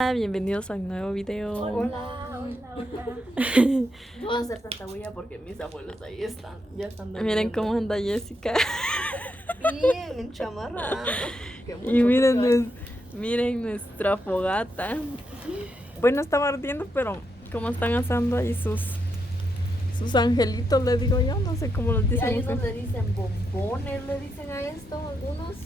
Bienvenidos a un nuevo video. Hola. No va a hacer tanta bulla porque mis abuelos ahí están, ya están durmiendo. Miren cómo anda Jessica. Bien, enchamarrada. Y miren nuestra fogata. Bueno, estaba ardiendo, pero como están asando ahí sus angelitos, le digo yo, no sé cómo los dicen. Hay unos le dicen bombones, le dicen a esto, algunos.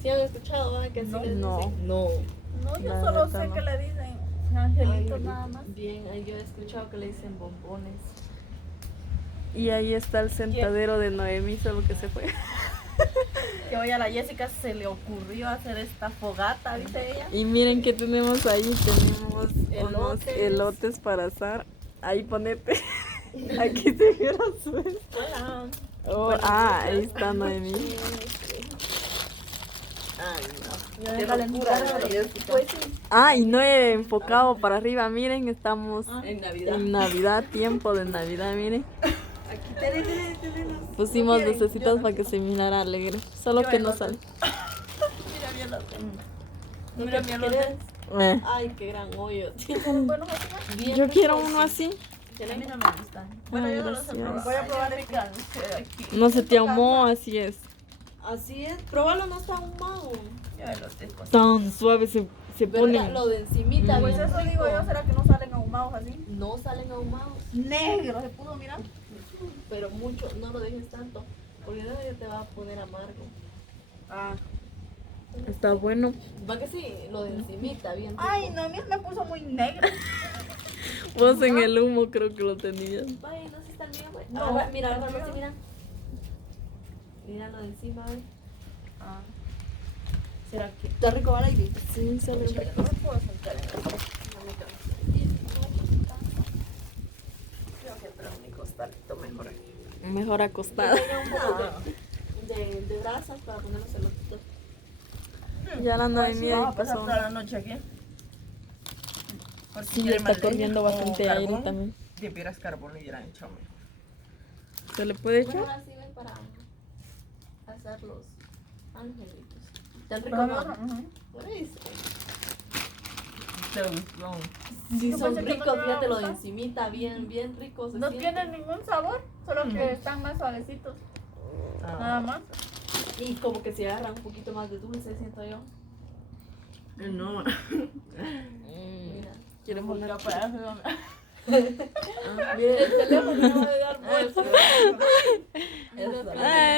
¿Sí han escuchado? ¿Verdad? Que así les No. dicen? No. No, yo La solo neta sé no. que le dicen angelitos nada más. Bien, yo he escuchado que le dicen bombones. Y ahí está el sentadero de Noemí, solo que se fue. Que hoy a la Jessica se le ocurrió hacer esta fogata, dice ella. Y miren que tenemos ahí, tenemos unos Elotes. elotes para asar. Ahí ponete. Aquí se vio la suerte. Hola. Oh, ahí está Noemí. Ay, no. Ya Qué déjale locura, entrar, ¿no? Jessica. Pues sí. Y no he enfocado para arriba, miren, estamos En Navidad. en Navidad, tiempo de Navidad, miren. Aquí tenemos. Pusimos No quieren, lucecitas yo para que se mirara alegre, solo Yo que ahí no lo sale. Mira bien los ¿No Mira te bien quieres? Eh, Ay, qué gran hoyo. Bueno, así. Bien Yo quiero rico, uno así. A mí no me gustan. Bueno, Ay, yo no los he gracias. probado. Voy a probar este. No se te ahumó, así es. Así es, pruébalo, no está ahumado. Ya los tengo. Tan suave se ¿Verdad? pone. Lo de encimita, Pues bien eso rico. digo yo, ¿será que no salen ahumados así? No salen ahumados, Negro, se pudo mirar. pero mucho, no lo dejes tanto, porque no ya te va a poner amargo. Ah. Está bueno. Va que sí, lo de encimita, bien rico. Ay, no, a mí me puso muy negro. Vos en el humo creo que lo tenías. Vaya, no sé si está el mío, güey. No, Mira, está agarra el así, mío. mira. Mira lo de encima, güey. Ah. ¿Será que está rico al aire? Sí, sabe rico. No me puedo sentar en el Creo que trae un costalito mejor aquí. Mejor acostada. Un poco de grasas para poner los elotitos. Ya la Noemí ahí Vamos a pasar pasó. toda la noche aquí. Porque Sí, quiere está más leña corriendo o bastante aire carbón. también. Si vieras carbón y dirán chome. ¿Se le puede Bueno, echar? ahora sí ven para hacer los angelitos. ¿Tan rico, mamá? ¿Viste? Sí, Yo son pensé que no ricos, te iba a fíjate lo de gustar. encimita, bien ricos. se No sienten. tienen ningún sabor, solo que están más suavecitos. Nada más. Y como que se agarra un poquito más de dulce, siento yo. No. Mira. ¿Quieren poner? Mira, el teléfono no va a dar vueltas.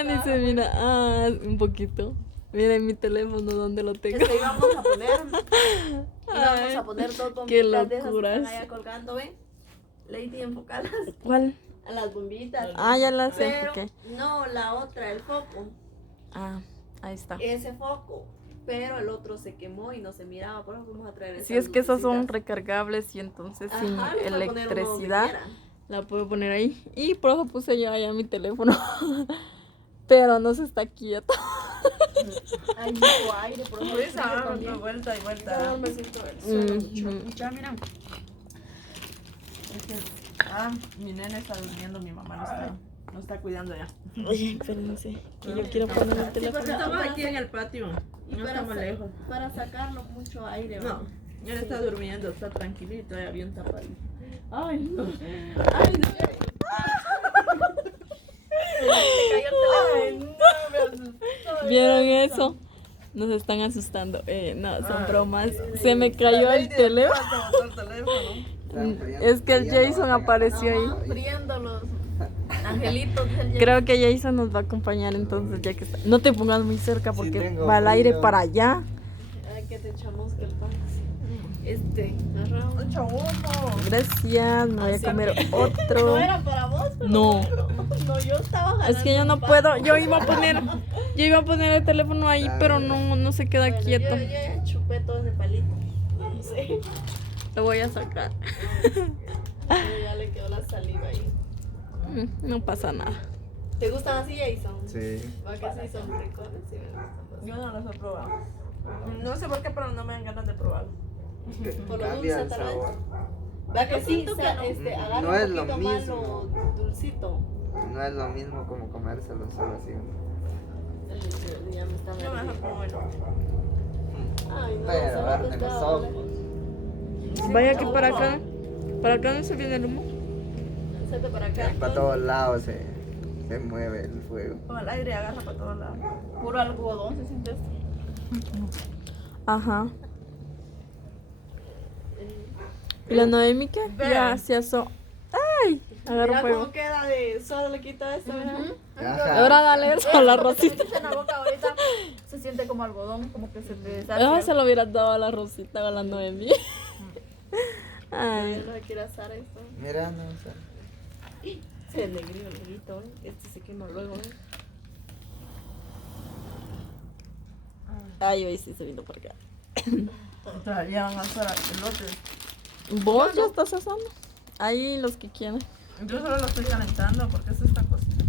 Ni se mira. Un poquito. Miren mi teléfono, ¿dónde lo tengo? Es que íbamos a poner dos qué bombitas de esas que locuras. están allá colgando, ¿ven? Lady, enfocalas ¿Cuál? a las bombitas. Ya las Pero, enfoqué. no, la otra, el foco. Ahí está. Ese foco. Pero el otro se quemó y no se miraba, por eso fuimos a traer esas Sí, es que esas son lucecitas. recargables y entonces sin Ajá, le puede poner uno donde electricidad quiera. la puedo poner ahí. Y por eso puse yo allá mi teléfono. Pero no se está quieto. Hay mucho aire, por eso Pues yo también. vuelta y vuelta. No, me siento el suelo mucho. Mucha, mira. Mi nena está durmiendo, mi mamá no está cuidando ya. Oye, espérense, que yo quiero poner el teléfono. porque Estamos aquí en el patio, Y no para estamos lejos. Para sacarlo mucho aire. No, ¿va? él está durmiendo, está tranquilito, ya bien tapadito. Ay, no. Ay, no. Ay, no, me asustó. ¿Vieron eso? Nos están asustando. No, son bromas. Se me cayó el teléfono. Es que el Jason apareció ahí. Friendo los angelitos del Creo que Jason nos va a acompañar entonces, ya que está. No te pongas muy cerca porque tengo va el aire frío. para allá. Ay, que te echamos que el pan. Agarra un- Mucho humo. Gracias, me voy a comer No otro. era para vos, pero No, no, yo estaba es que yo no puedo. Yo iba a poner el teléfono ahí, pero no se queda quieto. Yo ya chupé todo ese palito. No sé. Lo voy a sacar. Ya le quedó la saliva ahí. No pasa nada. ¿Te gustan así, Jason? Sí. Va que sí son ricos, sí me gustan. Yo no los he probado. No sé por qué, pero no me dan ganas de probarlo. Por lo Cambia dulce el tal vez. sabor. Va que sí, siento que agarra No un es lo poquito más mismo. lo dulcito. No es lo mismo como comérselo solo así. Ya me están No me dejan probarlo. Ay, no, Pero solo arde te los estaba ojos. hablando. Vaya que para acá no se viene el humo. Lánzate para acá. Para todos lados se mueve el fuego. Con el aire agarra para todos lados. Puro algodón se siente esto. Ajá. ¿Y la Noemi qué? Ya se asó. ¡Ay! Agarró Mira fuego. cómo queda de solo le quito esto, ¿verdad? Ajá. Ahora dale eso a la Rosita. En la boca ahorita se siente como algodón, como que se te Ah, se lo hubieras dado a la Rosita o a la Noemi. Ay. No quiere asar esto. Mira, no, o sea, Se negrió el negrito, ¿eh? Este se quema luego, ¿eh? Ay, hoy sí se vino por acá. Todavía van a asar elotes. ¿Vos ya estás asando? Ahí los que quieran. Yo solo lo estoy calentando porque eso está cocina.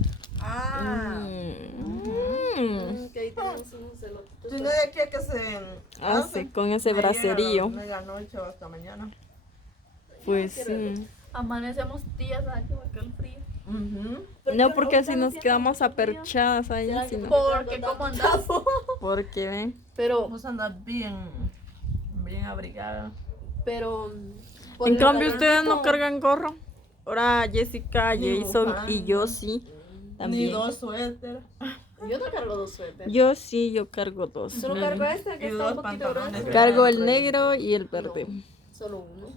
Que ahí tenemos unos elotitos. Si no de aquí a que se Ah, sí, con ese bracerillo. Medianoche o hasta mañana. Pues sí. Amanecemos días aquí porque el frío. No, porque así nos quedamos aperchadas ahí. Sino Porque cómo andas. porque ven. Pero, Vos andas bien abrigada. pero. En cambio, ustedes no cargan gorro. Ahora Jessica, Ni Jason bufanda. y yo sí. Ni También. dos suéteres. Yo no cargo dos suéteres. Yo sí, yo cargo dos. Solo cargo este que Y está dos un poquito pantalones. grande. Cargo el negro y el verde. Solo uno.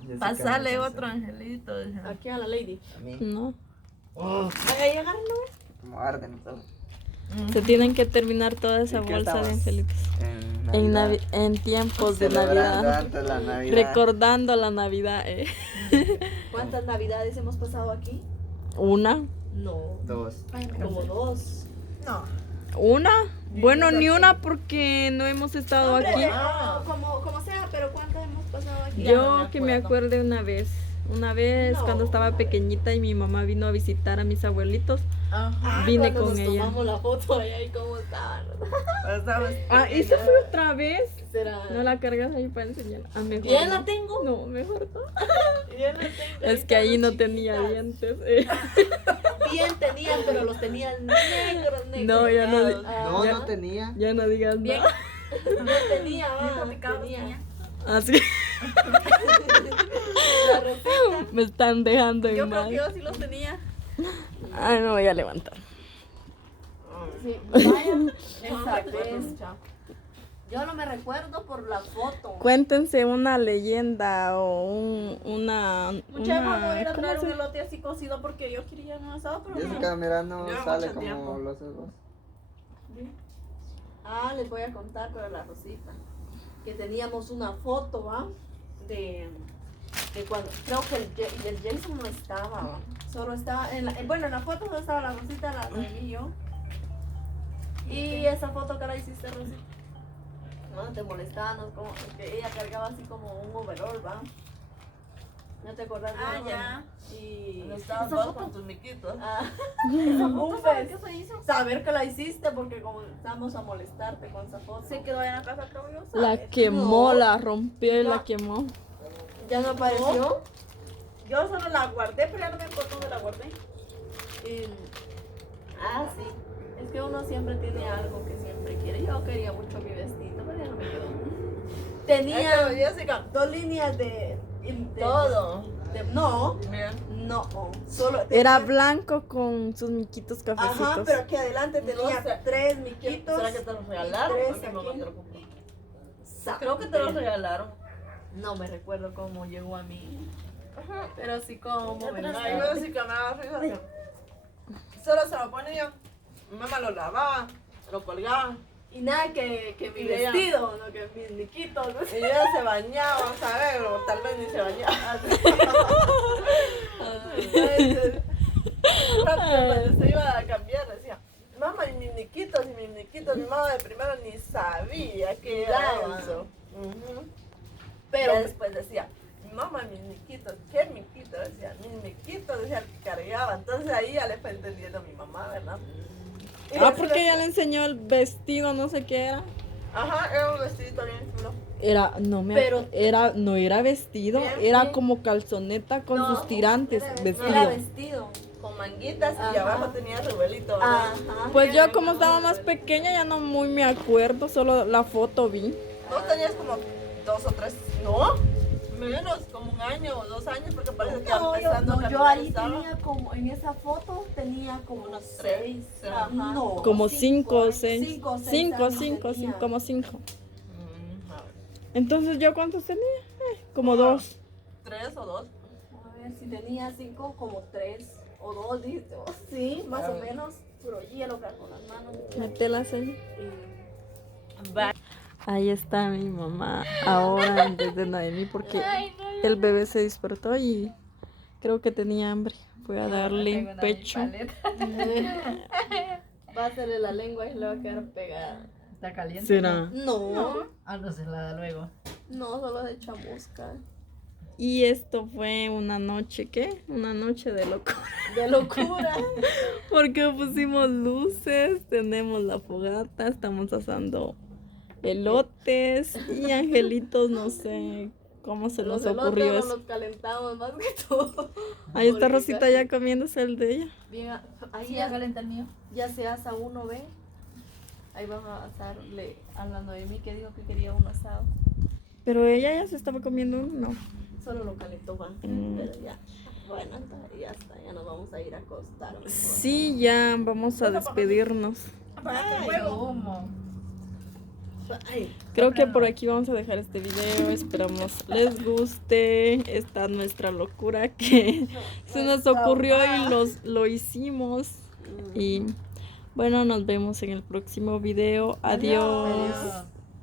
Jessica, Pasarle no sé. otro angelito. dice. Aquí a la lady. A mí. No. Oh, Ahí agárrenlo. como arden todo. Se tienen que terminar toda esa ¿Y qué bolsa de estabas? angelitos. En Navidad. En tiempos de Celebrando Navidad. antes la Navidad. Recordando la Navidad. ¿Cuántas navidades hemos pasado aquí? ¿Una? No. Dos. Como dos. No. ¿Una? Bueno, ni una porque no hemos estado Hombre, aquí. como sea, pero ¿cuántas hemos pasado aquí? Yo que me acuerde una vez. Una vez No, cuando estaba pequeñita y mi mamá vino a visitar a mis abuelitos. Ajá. Vine cuando con nos ella. tomamos la foto allá y cómo estaban. Ah, ¿eso fue otra vez? Será. No la cargas ahí para enseñar. Ah, mejor. Ya no. la tengo. No, mejor no. Ya la tengo. Es que ahí no tenía dientes. Bien tenían, pero los tenían negros. No, ya no. No, ya, no tenía. ya no digas Bien. nada. No tenía, tenía. Así. La rosita. Me están dejando en Yo creo mal. que yo sí los tenía. Ay, me voy a levantar. Sí, vaya. Esa vez. Yo no me recuerdo por la foto. Cuéntense una leyenda o una Mucha vamos a ir a ¿cómo traer un se- elote así cocido porque yo quería un asado, pero Jessica, mira, no Lleva sale mucho como tiempo. los otros. Les voy a contar para la Rosita. Que teníamos una foto, ¿va? De cuando. Creo que el Jason no estaba, ¿va? Solo estaba. En la foto solo estaba la Rosita, la Noemí y yo. Y esa foto que la hiciste, Rosita. No te molestaban, como que ella cargaba así como un overall, ¿va? ¿No te acordás? Ah, no? ya. Y. estaban esa todos foto- con tus miquitos. Ah, ¿Cómo sabes qué se hizo? saber que la hiciste porque comenzamos a molestarte con esa foto. Se quedó allá en la casa, creo yo. La ¿sabes? quemó, No. la rompió y No. la quemó. ¿Ya no apareció? Yo solo la guardé, pero ya no me acuerdo dónde la guardé. Y- sí. Es que uno siempre tiene algo que siempre quiere. Yo quería mucho mi vestido, pero ya no me quedó. Tenía Jessica, 2 líneas de todo. no, Mira. no. Solo Era tenía- blanco con sus miquitos cafecitos. Ajá, pero aquí adelante tenía No sé. 3 miquitos. ¿Será que te los regalaron? y O 3 mi mamá aquí. te lo compró. Sabe. Creo que te los regalaron. No me recuerdo cómo llegó a mí. Pero sí como me Ay, Jessica, me daba risa. que Solo se lo ponía. Mi mamá lo lavaba, lo colgaba. Y nada que mi Y ella- vestido, no que mis miquitos. ¿no? Y ella se bañaba, ¿sabes? O tal vez ni se bañaba. Cuando se iba a cambiar decía, mamá, y mis niquitos, mi mamá de primero ni sabía que era Cuidaba. eso. Pero Pero después decía, mamá, mis miquitos, ¿qué miquitos? Decía, mis miquitos, decía el que cargaba. Entonces ahí ya le fue entendiendo a mi mamá, ¿verdad? Y Ah, así porque lo- ella le enseñó el vestido, no sé qué era. Ajá, era un vestidito bien chulo. No era vestido, Bien, era bien. como calzoneta con No, sus tirantes, era vestido. vestido. Con manguitas y Ajá. abajo tenía revuelito, ¿verdad? Ajá. Pues yo como estaba más pequeña ya no muy me acuerdo, solo la foto vi. Vos tenías como 2 o 3, ¿no? año o 2 años porque parece que No, empezando a yo caminar ahí estaba. tenía como, en esa foto tenía como unos 6. Ajá. No, Como 5 o 6. 5 o 6 5, años 5, tenía. como 5. A ver, Entonces, ¿yo cuántos tenía? Como 2. 3 o 2. A ver si tenía 5, como 3 o 2, dice. Oh, sí, más o menos. Pero hielo con las manos. Mételas ahí. Eh, Ahí está mi mamá ahora en vez de Noemí porque el bebé se despertó y creo que tenía hambre. Voy a darle pecho. Va a hacerle la lengua y le va a quedar pegada. ¿Está caliente? ¿Será? No, Ah, no se la da luego. no, solo de chamusca. Y esto fue una noche, ¿qué? Una noche de locura. De locura. Porque pusimos luces, tenemos la fogata, estamos asando elotes y angelitos, no sé cómo se nos Los elotes ocurrió no eso. los calentamos más que todo. Ahí está Porque Rosita casi- ya comiéndose el de ella. Bien, ahí Sí, ya, ya calienta el mío. ya se asa uno, ¿ve? Ahí van a asarle a la Noemí que dijo que quería un asado. Pero ella ya se estaba comiendo uno, no. Solo lo calentó Juan, pero ya. Bueno, entonces ya está, ya nos vamos a ir a acostar. mejor. Sí, ya vamos a despedirnos. Ay, humo. Ay, Creo que por aquí vamos a dejar este video. Esperamos les guste esta nuestra locura que se nos ocurrió y lo hicimos. Y bueno, nos vemos en el próximo video. Adiós. Adiós.